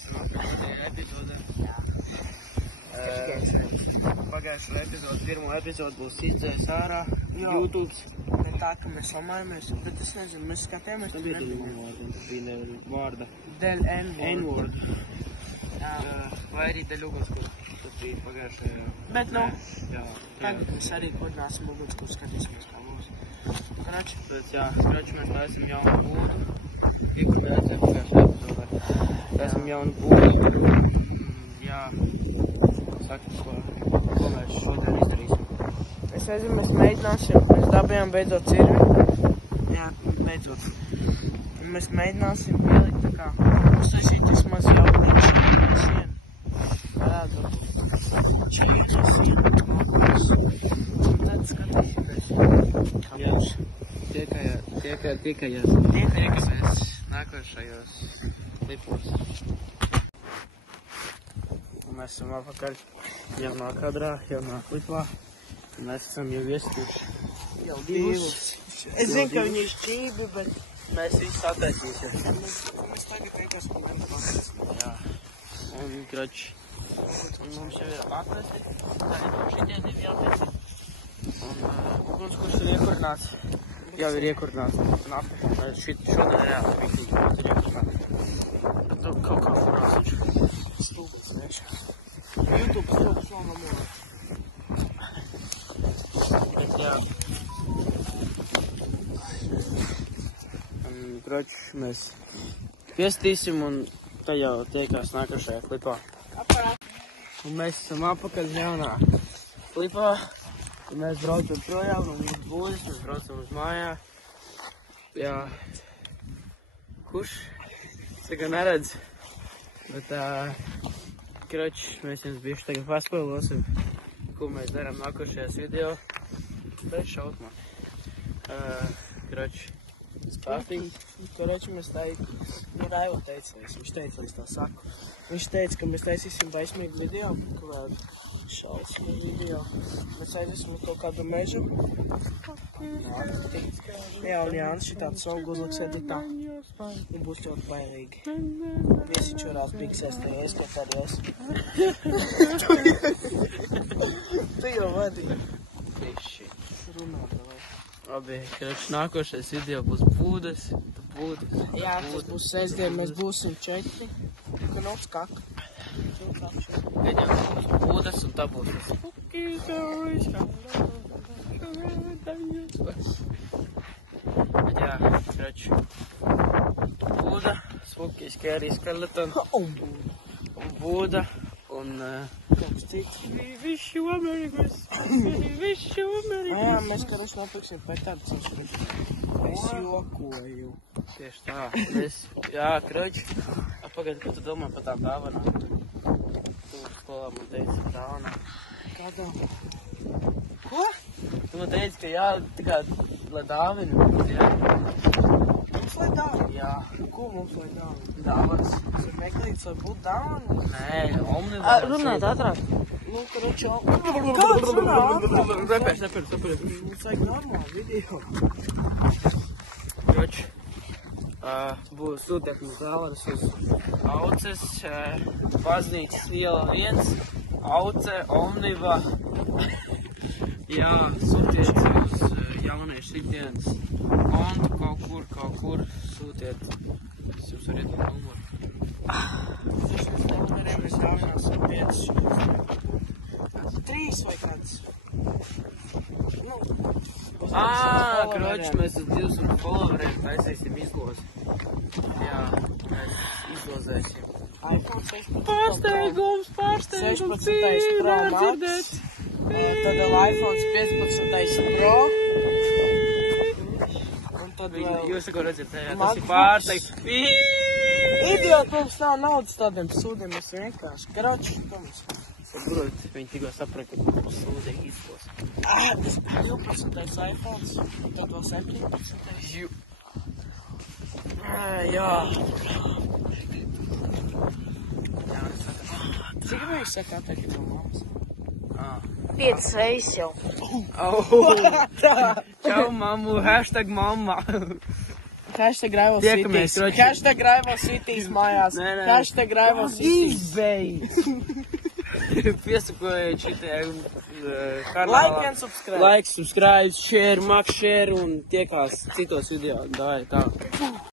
esam otrajā epizodē. Pagājušo epizodu, pirmo epizodu būs izdzējis ārā YouTube. Ne tā, ka mēs lamājamies, bet es nezinu, mēs skatījāmies. Tas bija bija vārda. Dēļ N-word. Vai arī dēļ ugunskura. Tas bija pagājušajā. Bet, nu, jā. tagad mēs arī podināsim ugunskuru, skatīsimies, kā būs. Krači. Bet, jā, skrači mēs taisam jaunu būdu. Tikko neredzēju pagājušajā epizodē. Taisam jaunu būdu. Jā. Saka, ko mēs šodien izdarīsim. Es nezinu, mēs mēģināsim, mēs dabījām beidzot cirvi. Jā, beidzot. Un mēs mēģināsim pielikt tā kā uztaisīt vismaz jau līdz sienu. Varētu čīkas, un tad skatīsimies. Jā, tiekamies nākošajos klipos. Un mēs esam apakaļ jaunā kadrā, jaunā klipā. Un mēs esam jau iestuši Jau divus. Es zinu, ka viņi ir šķībi, bet mēs visi attaisīsim. mēs tagad vienkārši pateisim. Jā. Un krači. Un mums jau ir atvesti. Tagad mums šitie divi jāpēc. Un ugunskurs ir iekurināts. Jau ir iekurināts. Un apakaļ. Šodien reāli ir iekurināts. Bet tu kaut kā furās viņš. Stūpils priekšā. YouTube stūpils vēl no mūla. Bet jā. Un krači mēs piestīsim un tā jau tiekās nākošajā klipā. Un mēs esam apakaļ jaunā klipā. Un mēs braucam projām no mūsu būdes, mēs braucam uz mājā. Jā. Kurš? Saka neredz. Bet krači, mēs jums bišķi tagad paspēlosim, ko mēs darām nākošajās video. Bez šautmā. Krači. Spārtīgi. Koreči mēs teicu, Raivo teica, viņš teica, es tā saku. Viņš teica, ka mēs taisīsim baismīgu video, vai šausmīgu video. Mēs aiziesim uz kaut kādu mežu. Jā, un Jānis šitāds savu guzliks editā. Un būs ļoti bailīgi. Viesi čurās biksēs, te ieskatāries. Tu jau vadīji. Bišķi. Runā, vai? Labi, krači, nākošais video būs būdes. Jā, tas būs sestdien, mēs būsim 4. Ka nav skaka. Viņam būs būdes un tā būs tas. Bet jā, krači. Būda, spooky scary skeleton. Un būda. Un kāds cits. We wish you a Merry Christmas. We wish you a Merry Christmas. Jā, mēs karoši nopirksim petardus. Es jokoju. Tieši tā. Jā, krači. Pagaid, ko tu domā par tām dāvanām? Tu skolā man teici dāvanām. Kādā? Ko? Tu man teici, ka jā, tā kā, lai dāvina. Jā. Mums lai dāvina? Jā. Ko mums lai dāvina? Dāvans. Tas ir meklīts, vai būt dāvina? Nē, omnivārs. Runāt ātrāk. Nu, karoči, kāds runā ātrāk? Repēr. Mums vajag normālu video. Krači. Būs sūtiet mums dāvanas uz Auces, Baznīcas iela 1, Auce, Omniva. Jā, sūtiet uz jauniešu ikdienas kontu kaut kur sūtiet. Es jums varu iedot numuru. Mēs dāvināsim 5 šķiet. 3 vai kāds? Kroči, mēs uz 200 followeriem taisīsim izlozi. Jā, mēs izlozēsim. iPhone 16 Pārsteigums, 16 Pro Max. Tad vēl iPhone 15 Pro. Un tad vēl... Jūs ko redzat, jā, tas ir pārsteigums. Idiot, mums nav naudas tādiem sūdiem, mēs vienkārši. Karoči, ko mums? Saprot, viņi tikko saprot, ka būs sūdīgi izlos. Tas 12 iPhones, un tad vēl 17. Jā. Cik viņš saka atpakaļ no mammas? 5 reizes jau. Čau, mammu, hashtag mamma. Hashtag Rival Tiekamies, Cities. kroči. Hashtag Rival Cities mājās. Nē. Hashtag Rival Cities. Izbeidz! Piesakojiet šitajai kanālā. Like and subscribe. Like, subscribe, share, mak share un tiekās citos video. Dai, tā.